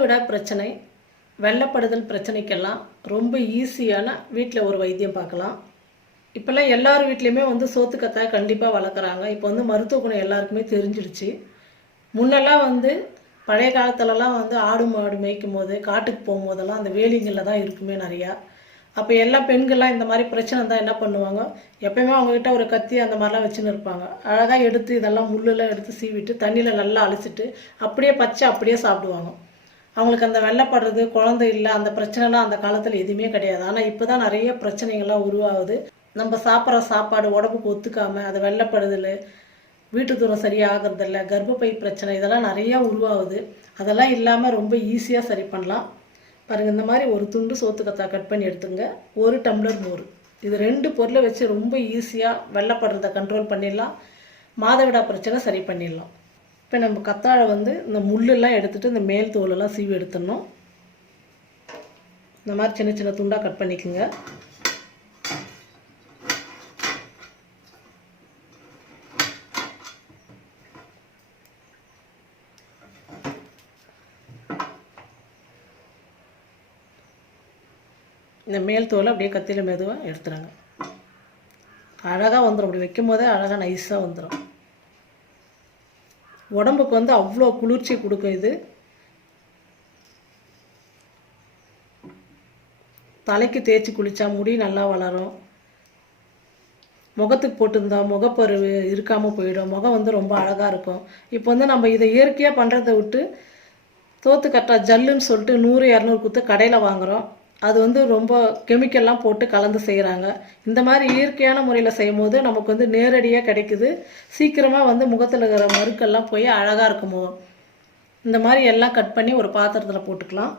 மாதவிடா பிரச்சனை, வெள்ளப்படுதல் பிரச்சனைக்கெல்லாம் ரொம்ப ஈஸியான வீட்டில் ஒரு வைத்தியம் பார்க்கலாம். இப்போல்லாம் எல்லார் வீட்லேயுமே சோத்துக்கத்தாய் கண்டிப்பாக வளர்க்குறாங்க. இப்போ மருத்துவ குணம் எல்லாருக்குமே தெரிஞ்சிடுச்சு. முன்னெல்லாம் பழைய காலத்துலலாம் ஆடு மாடு மேய்க்கும் போது காட்டுக்கு போகும்போதெல்லாம் அந்த வேலிங்களில் தான் இருக்குமே நிறையா. அப்போ எல்லா பெண்கள்லாம் இந்த மாதிரி பிரச்சனை தான் என்ன பண்ணுவாங்க, எப்போயுமே அவங்கக்கிட்ட ஒரு கத்தி அந்த மாதிரிலாம் வச்சுன்னு இருப்பாங்க. அழகாக எடுத்து இதெல்லாம் முள்ளெல்லாம் எடுத்து சீவிட்டு தண்ணியில் நல்லா அலசிட்டு அப்படியே பச்சை அப்படியே சாப்பிடுவாங்க. அவங்களுக்கு அந்த வெள்ளைப்படுறது, குழந்தை இல்லை, அந்த பிரச்சனைலாம் அந்த காலத்தில் எதுவுமே கிடையாது. ஆனால் இப்போ தான் நிறைய பிரச்சனைகள்லாம் உருவாகுது. நம்ம சாப்பிட்ற சாப்பாடு உடம்புக்கு ஒத்துக்காமல் அது வெள்ளைப்படுதல், வீட்டு தூரம் சரியாகிறதில்ல, கர்ப்பப்பை பிரச்சனை இதெல்லாம் நிறையா உருவாகுது. அதெல்லாம் இல்லாமல் ரொம்ப ஈஸியாக சரி பண்ணலாம். பாருங்கள், இந்த மாதிரி ஒரு துண்டு சோத்துக்கத்தாய் கட் பண்ணி எடுத்துங்க. 1 டம்ளர் மோர், இது 2 பொருளை வச்சு ரொம்ப ஈஸியாக வெள்ளைப்படுறதை கண்ட்ரோல் பண்ணிடலாம். மாதவிடா பிரச்சனை சரி பண்ணிடலாம். இப்போ நம்ம கத்தாழை இந்த முள்ளெல்லாம் எடுத்துகிட்டு இந்த மேல் தோலெல்லாம் சீவி எடுத்துடணும். இந்த மாதிரி சின்ன சின்ன துண்டாக கட் பண்ணிக்கோங்க. இந்த மேல் தோலை அப்படியே கத்தியில் மெதுவாக எடுத்துறாங்க. அழகாக வந்துடும். அப்படி வைக்கும் போதே அழகாக நைஸாக வந்துடும். உடம்புக்கு அவ்வளோ குளிர்ச்சி கொடுக்கும். இது தலைக்கு தேய்ச்சி குளித்தா முடி நல்லா வளரும். முகத்துக்கு போட்டிருந்தா முகப்பருவு இருக்காமல் போயிடும். முகம் ரொம்ப அழகாக இருக்கும். இப்போ நம்ம இதை இயற்கையாக பண்ணுறதை விட்டு சோத்துக்கத்தாய் ஜல்லுன்னு சொல்லிட்டு 100-200 கொடுத்து கடையில் வாங்குகிறோம். அது ரொம்ப கெமிக்கல்லாம் போட்டு கலந்து செய்கிறாங்க. இந்த மாதிரி இயற்கையான முறையில் செய்யும் போது நமக்கு நேரடியாக கிடைக்குது. சீக்கிரமாக முகத்தில் இருக்கிற மருக்கெல்லாம் போய் அழகாக இருக்கும் முகம். இந்த மாதிரி எல்லாம் கட் பண்ணி ஒரு பாத்திரத்தில் போட்டுக்கலாம்.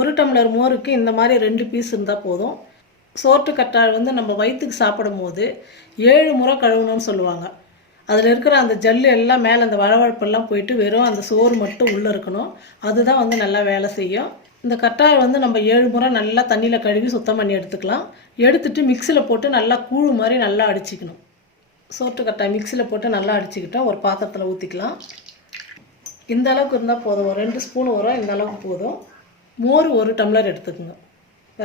1 டம்ளர் மோருக்கு இந்த மாதிரி 2 பீஸ் இருந்தால் போதும். சோற்றுக்கத்தாழ் நம்ம வயிற்றுக்கு சாப்பிடும் போது 7 முறை கழுவணும்னு சொல்லுவாங்க. அதில் இருக்கிற அந்த ஜல்லு எல்லாம் மேலே அந்த வழவழப்பெல்லாம் போயிட்டு வெறும் அந்த சோறு மட்டும் உள்ளே இருக்கணும். அதுதான் நல்லா வேலை செய்யும். இந்த கத்தாழை நம்ம 7 முறை நல்லா தண்ணியில் கழுவி சுத்தம் பண்ணி எடுத்துக்கலாம். எடுத்துட்டு மிக்சியில் போட்டு நல்லா கூழு மாதிரி நல்லா அடிச்சிக்கணும். சோற்றுக்கத்தாழை மிக்சியில் போட்டு நல்லா அடிச்சுக்கிட்டோம். ஒரு பாத்திரத்தில் ஊற்றிக்கலாம். இந்த அளவுக்கு இருந்தால் போதும். ஒரு 2 ஸ்பூன் வரும். இந்த அளவுக்கு போதும். மோர் 1 டம்ளர் எடுத்துக்கோங்க.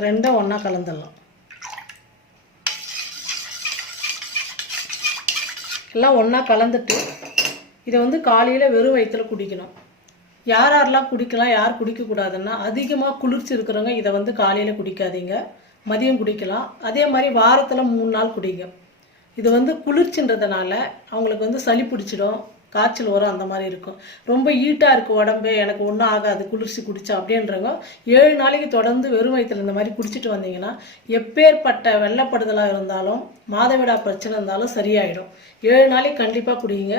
ரெண்டும் ஒன்றா கலந்துடலாம். எல்லாம் ஒன்றா கலந்துட்டு இதை காலையில் வெறும் வயிற்றில் குடிக்கணும். யாரெல்லாம் குடிக்கலாம், யார் குடிக்கக்கூடாதுன்னா, அதிகமாக குளிர்ச்சி இருக்கிறவங்க இதை காலையில் குடிக்காதீங்க, மதியம் குடிக்கலாம். அதே மாதிரி வாரத்தில் 3 நாள் குடிங்க. இது குளிர்ச்சின்றதுனால அவங்களுக்கு சளி பிடிச்சிடும், காய்ச்சல் வரும், அந்த மாதிரி இருக்கும். ரொம்ப ஹீட்டாக இருக்குது உடம்பு, எனக்கு ஒன்றும் ஆகாது குளிர்ச்சி குடித்தா அப்படின்றவங்க 7 நாளைக்கு தொடர்ந்து வெறும் வயிற்றில் இந்த மாதிரி குடிச்சிட்டு வந்தீங்கன்னா எப்பேற்பட்ட வெள்ளைப்படுதலாக இருந்தாலும் மாதவிடா பிரச்சனை இருந்தாலும் சரியாயிடும். 7 நாளைக்கு கண்டிப்பாக குடிங்க.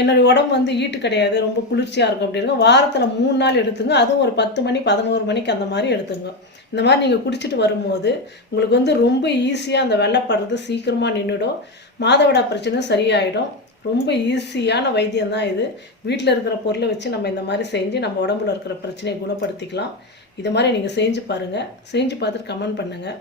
என்னுடைய உடம்பு ஹீட்டு கிடையாது, ரொம்ப குளிர்ச்சியாக இருக்கும் அப்படின்னா வாரத்தில் 3 நாள் எடுத்துங்க. அதுவும் ஒரு 10 மணி 11 மணிக்கு அந்த மாதிரி எடுத்துங்க. இந்த மாதிரி நீங்கள் குடிச்சிட்டு வரும்போது உங்களுக்கு ரொம்ப ஈஸியாக அந்த வெள்ளைப்படுறது சீக்கிரமாக நின்றுடும். மாதவிடா பிரச்சனை சரியாயிடும். ரொம்ப ஈஸியான வைத்தியம் தான் இது. வீட்டில் இருக்கிற பொருளை வச்சு நம்ம இந்த மாதிரி செஞ்சு நம்ம உடம்புல இருக்கிற பிரச்சனையை குணப்படுத்திக்கலாம். இது மாதிரி நீங்கள் செஞ்சு பாருங்கள். செஞ்சு பார்த்துட்டு கமெண்ட் பண்ணுங்கள்.